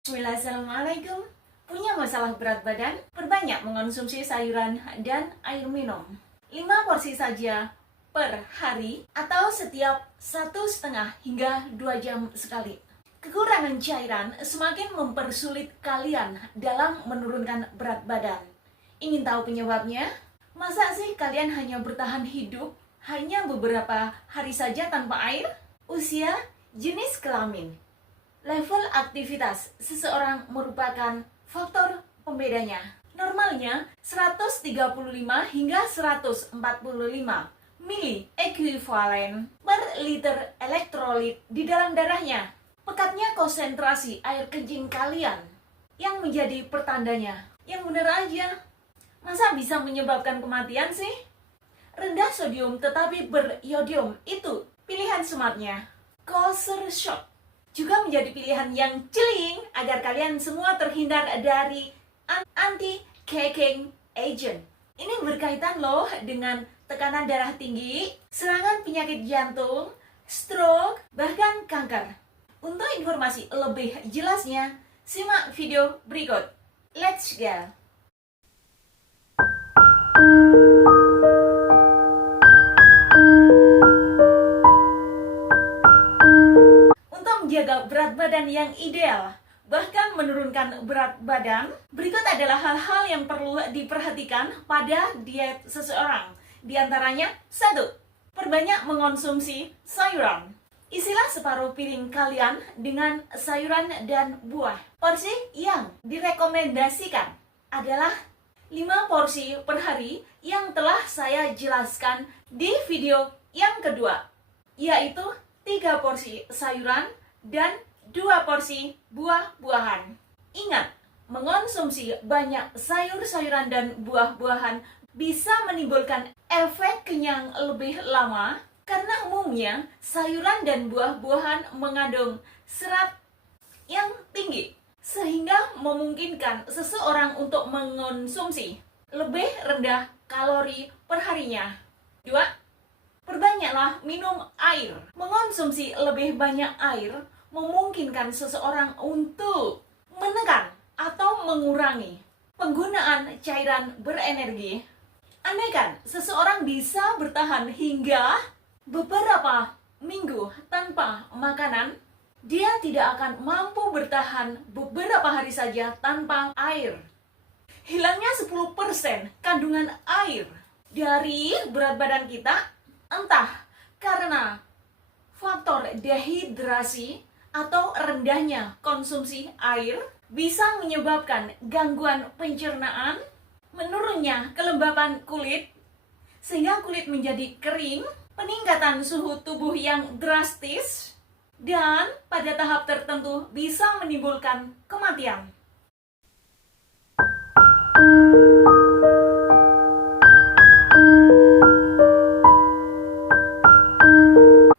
Bismillah, Assalamualaikum. Punya masalah berat badan? Perbanyak mengonsumsi sayuran dan air minum. 5 porsi saja per hari atau setiap 1,5 hingga 2 jam sekali. Kekurangan cairan semakin mempersulit kalian dalam menurunkan berat badan. Ingin tahu penyebabnya? Masa sih kalian hanya bertahan hidup hanya beberapa hari saja tanpa air? Usia, jenis kelamin, level aktivitas seseorang merupakan faktor pembedanya. Normalnya 135 hingga 145 mili ekuivalen per liter elektrolit di dalam darahnya. Pekatnya konsentrasi air kencing kalian yang menjadi pertandanya. Yang bener aja, masa bisa menyebabkan kematian sih? Rendah sodium tetapi beriodium itu pilihan smartnya. Culture shock juga menjadi pilihan yang celing agar kalian semua terhindar dari anti-caking agent. Ini berkaitan loh dengan tekanan darah tinggi, serangan penyakit jantung, stroke, bahkan kanker. Untuk informasi lebih jelasnya, simak video berikut. Let's go! Menjaga berat badan yang ideal, bahkan menurunkan berat badan, berikut adalah hal-hal yang perlu diperhatikan pada diet seseorang. Di antaranya, 1. Perbanyak mengonsumsi sayuran. Isilah separuh piring kalian dengan sayuran dan buah. Porsi yang direkomendasikan adalah 5 porsi per hari yang telah saya jelaskan di video yang kedua, yaitu 3 porsi sayuran dan 2 porsi buah-buahan. Ingat, mengonsumsi banyak sayur-sayuran dan buah-buahan bisa menimbulkan efek kenyang lebih lama karena umumnya sayuran dan buah-buahan mengandung serat yang tinggi sehingga memungkinkan seseorang untuk mengonsumsi lebih rendah kalori perharinya. 2. Perbanyaklah minum air. Mengonsumsi lebih banyak air memungkinkan seseorang untuk menekan atau mengurangi penggunaan cairan berenergi. Andaikan seseorang bisa bertahan hingga beberapa minggu tanpa makanan, dia tidak akan mampu bertahan beberapa hari saja tanpa air. Hilangnya 10% kandungan air dari berat badan kita, entah karena faktor dehidrasi atau rendahnya konsumsi air, bisa menyebabkan gangguan pencernaan, menurunnya kelembapan kulit, sehingga kulit menjadi kering, peningkatan suhu tubuh yang drastis, dan pada tahap tertentu bisa menimbulkan kematian.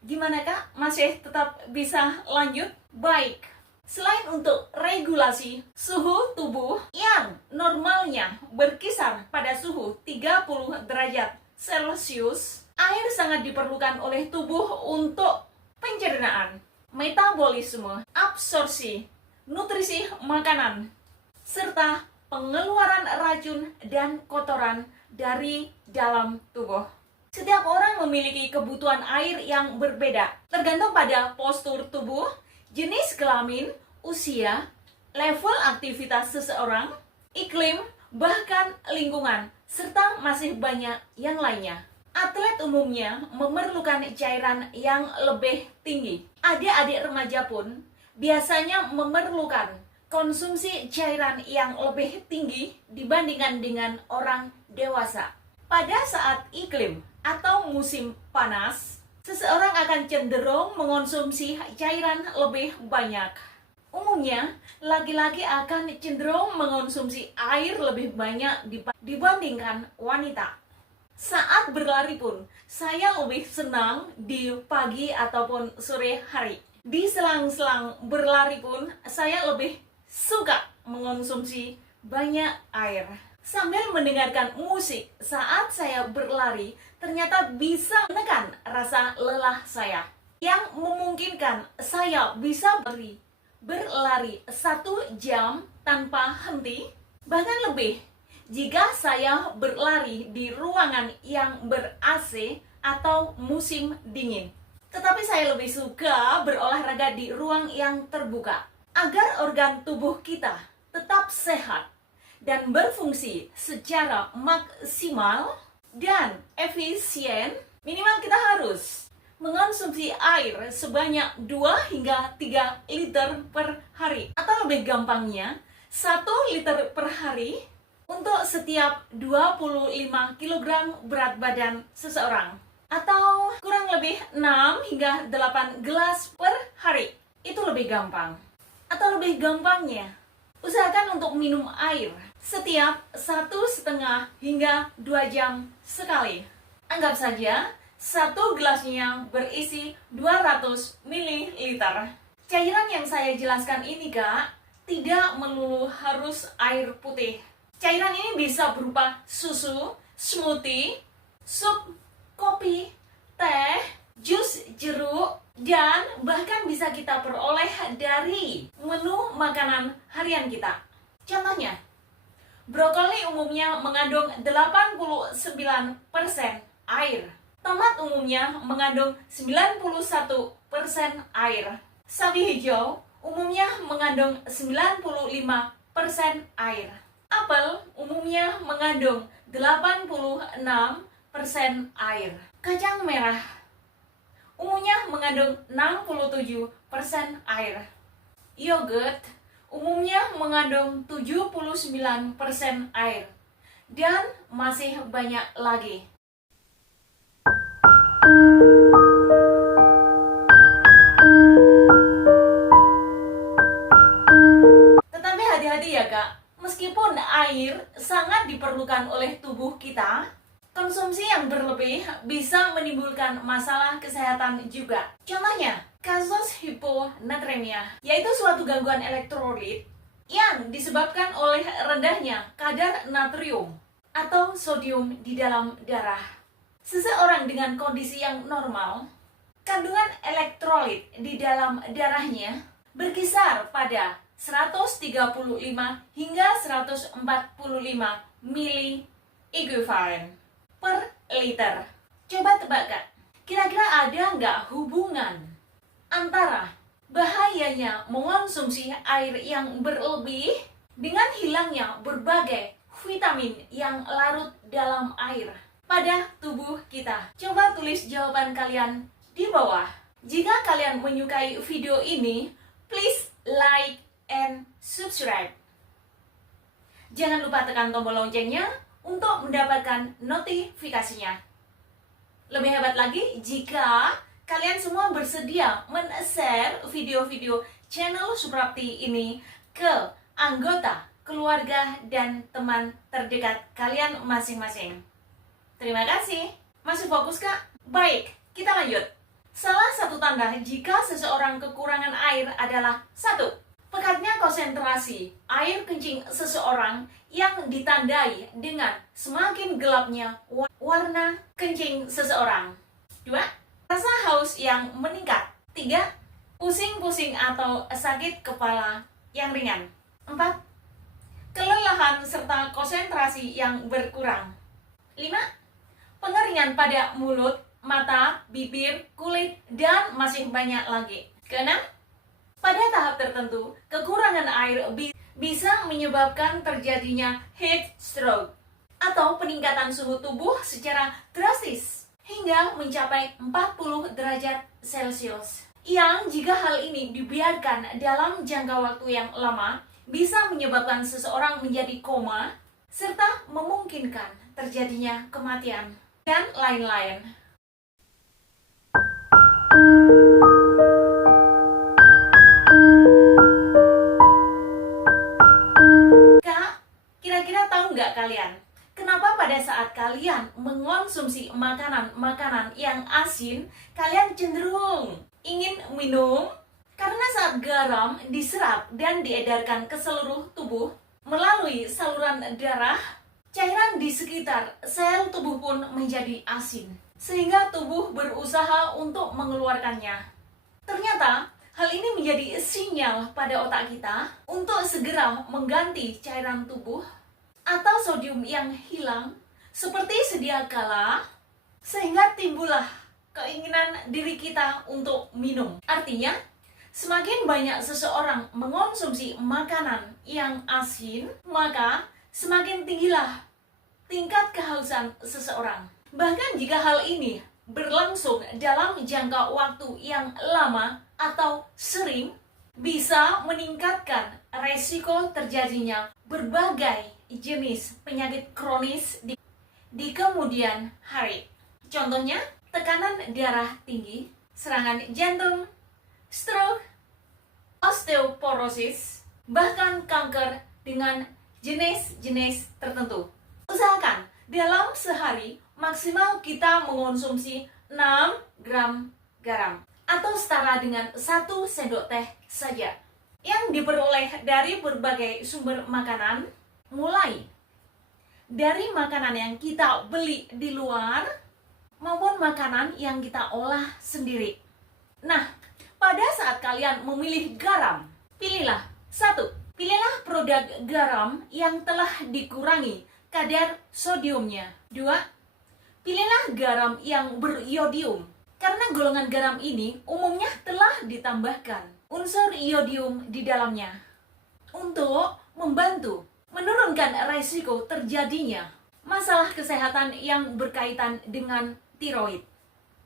Gimana kak? Masih tetap bisa lanjut? Baik. Selain untuk regulasi suhu tubuh yang normalnya berkisar pada suhu 30 derajat Celcius, air sangat diperlukan oleh tubuh untuk pencernaan, metabolisme, absorpsi, nutrisi makanan, serta pengeluaran racun dan kotoran dari dalam tubuh. Setiap orang memiliki kebutuhan air yang berbeda, tergantung pada postur tubuh, jenis kelamin, usia, level aktivitas seseorang, iklim, bahkan lingkungan, serta masih banyak yang lainnya. Atlet umumnya memerlukan cairan yang lebih tinggi. Adik-adik remaja pun biasanya memerlukan konsumsi cairan yang lebih tinggi dibandingkan dengan orang dewasa. Pada saat iklim atau musim panas, seseorang akan cenderung mengonsumsi cairan lebih banyak. Umumnya, laki-laki akan cenderung mengonsumsi air lebih banyak dibandingkan wanita. Saat berlari pun, saya lebih senang di pagi ataupun sore hari. Di selang-selang berlari pun, saya lebih suka mengonsumsi banyak air. Sambil mendengarkan musik saat saya berlari, ternyata bisa menekan rasa lelah saya, yang memungkinkan saya bisa berlari berlari 1 jam tanpa henti, bahkan lebih jika saya berlari di ruangan yang ber-AC atau musim dingin. Tetapi saya lebih suka berolahraga di ruang yang terbuka, agar organ tubuh kita tetap sehat dan berfungsi secara maksimal dan efisien. Minimal kita harus mengonsumsi air sebanyak 2 hingga 3 liter per hari. Atau lebih gampangnya, 1 liter per hari untuk setiap 25 kg berat badan seseorang. Atau kurang lebih 6 hingga 8 gelas per hari. Itu lebih gampang. Atau lebih gampangnya, usahakan untuk minum air setiap 1,5 hingga 2 jam sekali. Anggap saja 1 gelasnya berisi 200 ml. Cairan yang saya jelaskan ini, Kak, tidak melulu harus air putih. Cairan ini bisa berupa susu, smoothie, sup, kopi, teh, jus jeruk, dan bahkan bisa kita peroleh dari menu makanan harian kita. Contohnya, brokoli umumnya mengandung 89% air. Tomat umumnya mengandung 91% air. Sawi hijau umumnya mengandung 95% air. Apel umumnya mengandung 86% air. Kacang merah umumnya mengandung 67% air. Yogurt umumnya mengandung 79% air. Dan masih banyak lagi. Tetapi hati-hati ya, Kak. Meskipun air sangat diperlukan oleh tubuh kita, konsumsi yang berlebih bisa menimbulkan masalah kesehatan juga. Contohnya, kasus hiponatremia, yaitu suatu gangguan elektrolit yang disebabkan oleh rendahnya kadar natrium atau sodium di dalam darah. Seseorang dengan kondisi yang normal, kandungan elektrolit di dalam darahnya berkisar pada 135 hingga 145 mili ekuivalen per liter. Coba tebak, Kak, kira-kira ada nggak hubungan antara bahayanya mengonsumsi air yang berlebih dengan hilangnya berbagai vitamin yang larut dalam air pada tubuh kita? Coba tulis jawaban kalian di bawah. Jika kalian menyukai video ini, please like and subscribe. Jangan lupa tekan tombol loncengnya untuk mendapatkan notifikasinya. Lebih hebat lagi jika kalian semua bersedia men-share video-video channel Suprapti ini ke anggota, keluarga, dan teman terdekat kalian masing-masing. Terima kasih. Masih fokus, Kak? Baik, kita lanjut. Salah satu tanda jika seseorang kekurangan air adalah 1. Pekatnya konsentrasi air kencing seseorang yang ditandai dengan semakin gelapnya warna kencing seseorang. 2. Rasa haus yang meningkat. 3. Pusing-pusing atau sakit kepala yang ringan. 4. Kelelahan serta konsentrasi yang berkurang. 5. Pengeringan pada mulut, mata, bibir, kulit, dan masih banyak lagi. Keenam, pada tahap tertentu, kekurangan air bisa menyebabkan terjadinya heat stroke atau peningkatan suhu tubuh secara drastis hingga mencapai 40 derajat Celcius. Yang jika hal ini dibiarkan dalam jangka waktu yang lama, bisa menyebabkan seseorang menjadi koma, serta memungkinkan terjadinya kematian, dan lain-lain. Kak, kira-kira tahu nggak kalian, kenapa pada saat kalian mengonsumsi makanan-makanan yang asin, kalian cenderung ingin minum? Karena saat garam diserap dan diedarkan ke seluruh tubuh melalui saluran darah, cairan di sekitar sel tubuh pun menjadi asin, sehingga tubuh berusaha untuk mengeluarkannya. Ternyata, Hal ini menjadi sinyal pada otak kita untuk segera mengganti cairan tubuh atau sodium yang hilang seperti sedia kala, sehingga timbullah keinginan diri kita untuk minum. Artinya, semakin banyak seseorang mengonsumsi makanan yang asin, maka semakin tinggilah tingkat kehausan seseorang. Bahkan jika hal ini berlangsung dalam jangka waktu yang lama atau sering, bisa meningkatkan resiko terjadinya berbagai jenis penyakit kronis di kemudian hari. Contohnya, tekanan darah tinggi, serangan jantung, stroke, osteoporosis, bahkan kanker dengan jenis-jenis tertentu. Usahakan dalam sehari maksimal kita mengonsumsi 6 gram garam atau setara dengan 1 sendok teh saja yang diperoleh dari berbagai sumber makanan, mulai dari makanan yang kita beli di luar maupun makanan yang kita olah sendiri. Nah, pada saat kalian memilih garam, pilihlah pilihlah produk garam yang telah dikurangi kadar sodiumnya. 2, pilihlah garam yang beriodium, karena golongan garam ini umumnya telah ditambahkan unsur iodium di dalamnya untuk membantu menurunkan resiko terjadinya masalah kesehatan yang berkaitan dengan tiroid,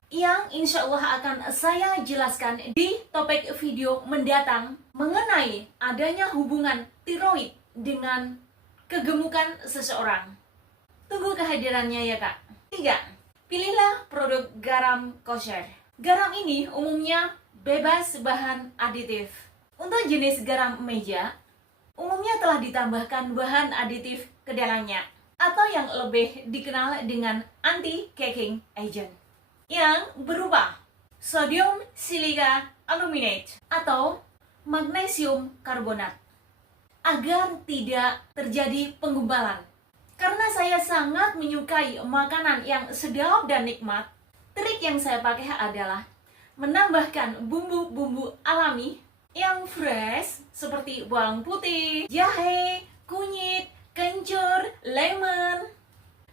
yang insya Allah akan saya jelaskan di topik video mendatang mengenai adanya hubungan tiroid dengan kegemukan seseorang. Tunggu kehadirannya ya Kak. 3, pilihlah produk garam kosher. Garam ini umumnya bebas bahan aditif. Untuk jenis garam meja, umumnya telah ditambahkan bahan aditif ke dalamnya, atau yang lebih dikenal dengan anti-caking agent, yang berupa sodium silika aluminate atau magnesium karbonat, agar tidak terjadi penggumpalan. Karena saya sangat menyukai makanan yang sedap dan nikmat, trik yang saya pakai adalah menambahkan bumbu-bumbu alami yang fresh seperti bawang putih, jahe, kunyit, kencur, lemon,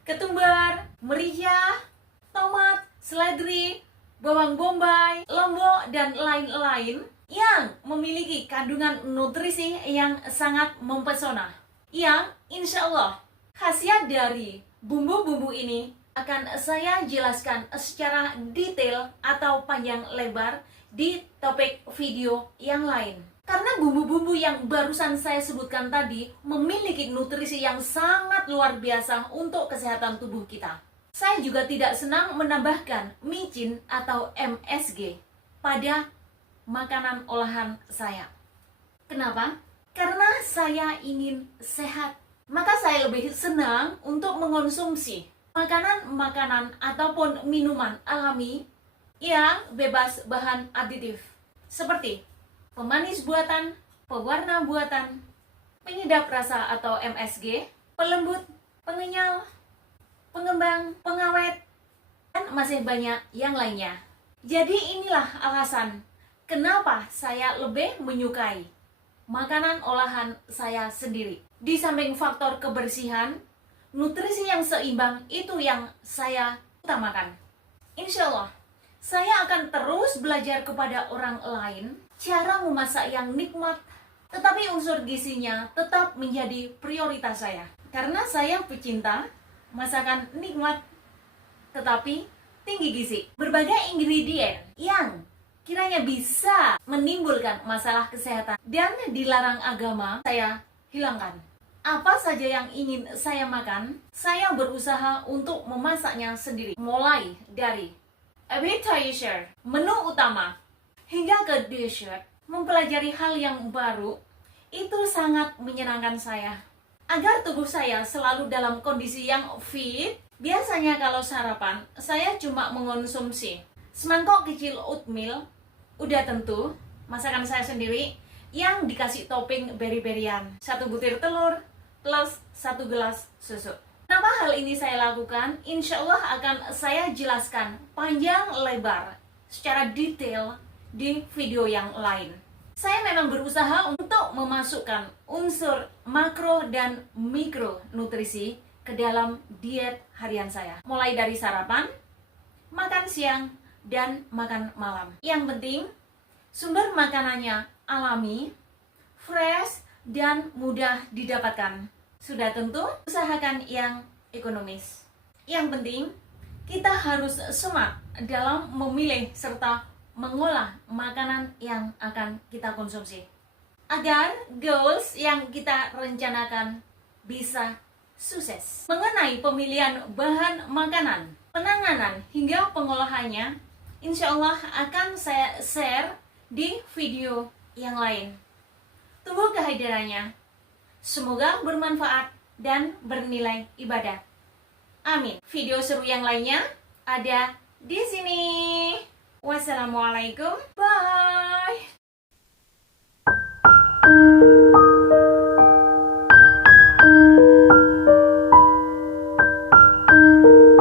ketumbar, merica, tomat, seledri, bawang bombay, lombok, dan lain-lain yang memiliki kandungan nutrisi yang sangat mempesona. Yang insya Allah khasiat dari bumbu-bumbu ini akan saya jelaskan secara detail atau panjang lebar di topik video yang lain. Karena bumbu-bumbu yang barusan saya sebutkan tadi memiliki nutrisi yang sangat luar biasa untuk kesehatan tubuh kita. Saya juga tidak senang menambahkan micin atau MSG pada makanan olahan saya. Kenapa? Karena saya ingin sehat. Maka saya lebih senang untuk mengonsumsi makanan-makanan ataupun minuman alami yang bebas bahan aditif, seperti pemanis buatan, pewarna buatan, penyedap rasa atau MSG, pelembut, pengenyal, pengembang, pengawet, dan masih banyak yang lainnya. Jadi inilah alasan kenapa saya lebih menyukai makanan olahan saya sendiri. Di samping faktor kebersihan, nutrisi yang seimbang itu yang saya utamakan. Insya Allah, saya akan terus belajar kepada orang lain cara memasak yang nikmat, tetapi unsur gizinya tetap menjadi prioritas saya. Karena saya pecinta masakan nikmat, tetapi tinggi gizi. Berbagai ingredien yang kiranya bisa menimbulkan masalah kesehatan dan dilarang agama, saya hilangkan. Apa saja yang ingin saya makan, saya berusaha untuk memasaknya sendiri. Mulai dari appetizer, menu utama, hingga ke dessert. Mempelajari hal yang baru, itu sangat menyenangkan saya. Agar tubuh saya selalu dalam kondisi yang fit, biasanya kalau sarapan, saya cuma mengonsumsi semangkok kecil oatmeal, udah tentu, masakan saya sendiri, yang dikasih topping beri-berian. 1 butir telur, plus 1 gelas susu. Kenapa hal ini saya lakukan? Insya Allah akan saya jelaskan panjang lebar secara detail di video yang lain. Saya memang berusaha untuk memasukkan unsur makro dan mikronutrisi ke dalam diet harian saya. Mulai dari sarapan, makan siang, dan makan malam. Yang penting, sumber makanannya alami, fresh, dan mudah didapatkan. Sudah tentu, usahakan yang ekonomis. Yang penting, kita harus smart dalam memilih serta mengolah makanan yang akan kita konsumsi agar goals yang kita rencanakan bisa sukses. Mengenai pemilihan bahan makanan, penanganan hingga pengolahannya, insya Allah akan saya share di video yang lain. Tunggu kehadirannya. Semoga bermanfaat dan bernilai ibadah. Amin. Video seru yang lainnya ada di sini. Wassalamualaikum. Bye.